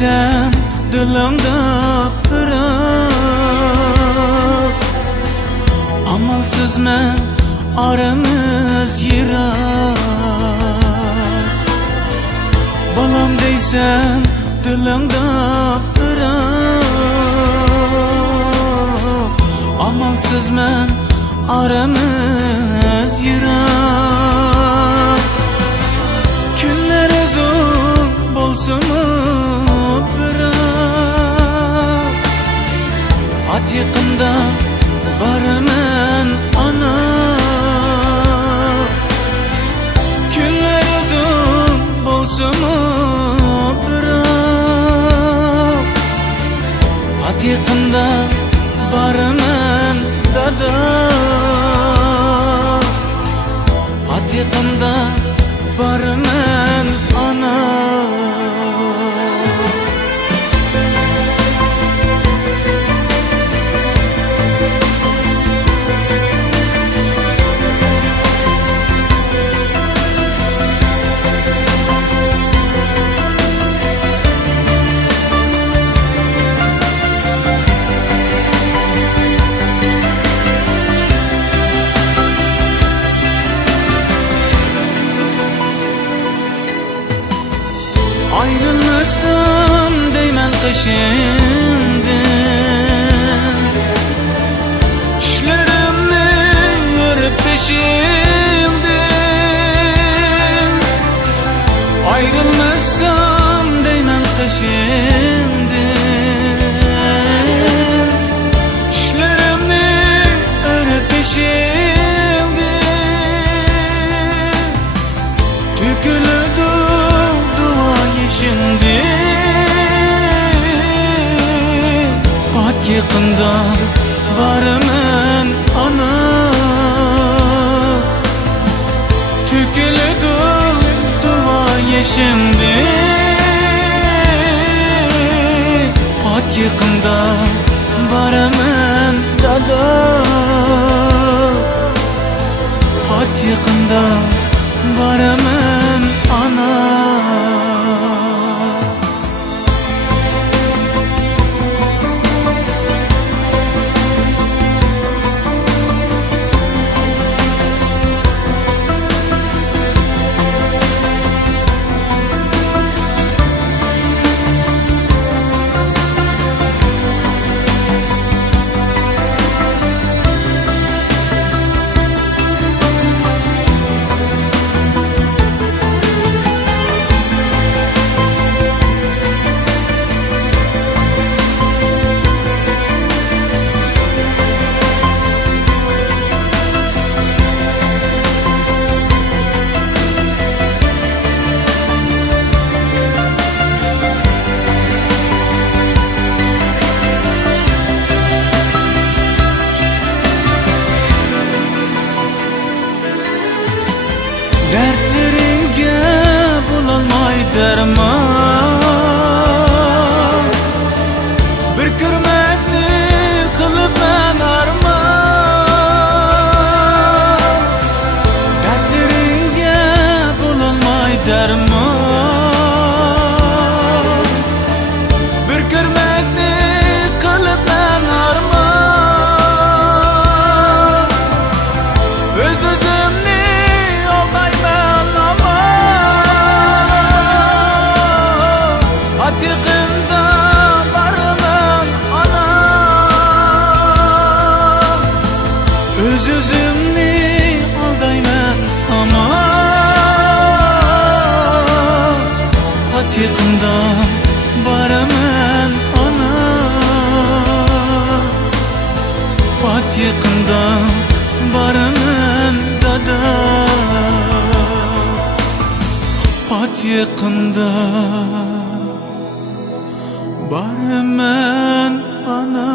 deysen dilimde pırıp, amalsız men aramız yirak. Balam deysen dilimde pırıp, amalsız men aramız yirak. Günler uzun bolsun mu bırak, at yakında barımın ana. Günler uzun bolsun mu bırak, at yakında barımın dada. At yakında barımın ana. Ayrılmasam deymen peşimden, düşlerimni yürüp peşimden. Ayrılmasam deymen peşimden, düşlerimni yürüp peşimden. Tükülürdü şimdi at yakında barımın ana. Tükülürdü duaya şimdi at yakında barımın dada. At yakında barımın ana. Dertlerimge bulalmay derman, bir kırmetni kılıp ben arman. Dertlerimge bulalmay derman, bir kırmetni kılıp ben arman. Öz-özümni at yakında barımın ana. Öz-özümni aldayman ama, at yakında barımın ana. At yakında barımın dada. At yakında barımın ana.